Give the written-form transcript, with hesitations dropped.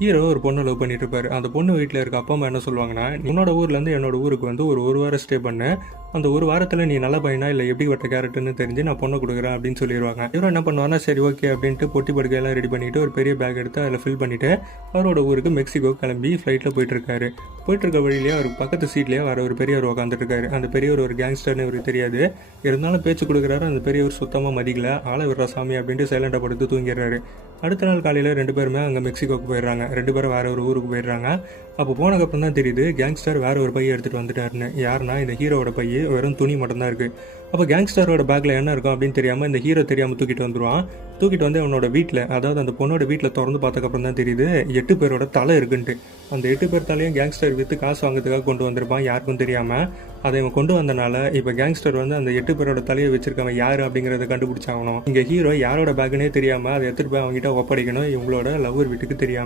Hero ஒரு பொண்ணை love பண்ணிட்டு இருப்பாரு. அந்த பொண்ணு வீட்டில் இருக்க அப்பா அம்மா என்ன சொல்லுவாங்கன்னா, உன்னோட ஊர்லேருந்து என்னோட ஊருக்கு வந்து ஒரு வாரம் ஸ்டே பண்ணு. அந்த ஒரு வாரத்தில் நீ நல்ல பையனா இல்லை எப்படிப்பட்ட கேரக்டர்னு தெரிஞ்சு நான் பொண்ணை கொடுக்குறேன் அப்படின்னு சொல்லிடுவாங்க. ஹீரோ என்ன பண்ணுவாருன்னா, சரி ஓகே அப்படின்ட்டு பொட்டி படுக்கையெல்லாம் ரெடி பண்ணிட்டு ஒரு பெரிய பேக் எடுத்து அதில் ஃபில் பண்ணிட்டு அவரோட ஊருக்கு மெக்சிகோ கிளம்பி ஃப்ளைட்டில் போயிட்டு இருக்காரு. போயிட்டு இருக்க வழியிலேயே அவர் பக்கத்து சீட்லேயே வர ஒரு பெரியவர் உட்காந்துட்டு இருக்காரு. அந்த பெரியவர் ஒரு கேங்ஸ்டர்னு இவருக்கு தெரியாது. இருந்தாலும் பேச்சு கொடுக்குறாரு. அந்த பெரியவர் சுத்தமாக மதிக்கல. ஆளை விடுற சாமி அப்படின்ட்டு சைலண்டாக படுத்து தூங்கிடுறாரு. அடுத்த நாள் காலையில் 2 பேருமே அங்கே மெக்சிகோக்கு போயிடுறாங்க. 2 பேரும் வேற ஒரு ஊருக்கு போயிடுறாங்க. அப்போ போனதுக்கப்புறம் தான் தெரியுது கேங்ஸ்டர் வேற ஒரு பையை எடுத்துகிட்டு வந்துட்டாருன்னு. யாருன்னா இந்த ஹீரோட பையை வெறும் துணி மட்டும்தான் இருக்குது. அப்போ கேங்ஸ்டரோட பேக்கில் என்ன இருக்கும் அப்படின்னு தெரியாமல் இந்த ஹீரோ தெரியாமல் தூக்கிட்டு வந்துடுவான். தூக்கிட்டு வந்து அவனோட வீட்டில், அதாவது அந்த பொண்ணோட வீட்டில் திறந்து பார்த்ததுக்கப்புறம் தான் தெரியுது 8 பேரோட தலை இருக்குன்ட்டு. அந்த 8 பேர் தலையும் கேங்ஸ்டர் விற்று காசு வாங்குறதுக்காக கொண்டு வந்திருப்பான், யாருக்கும் தெரியாமல். அதை இவன் கொண்டு வந்தனால இப்போ கேங்ஸ்டர் வந்து அந்த 8 பேரோட தலையை வச்சிருக்கவன் யார் அப்படிங்கிறத கண்டுபிடிச்சாகணும். இங்கே ஹீரோ யாரோட பேக்குன்னே தெரியாமல் அதை எடுத்துகிட்டு போய் அவங்ககிட்ட ஒப்படைக்கணும், இவங்களோட லவ்வர் வீட்டுக்கு தெரியாமல்.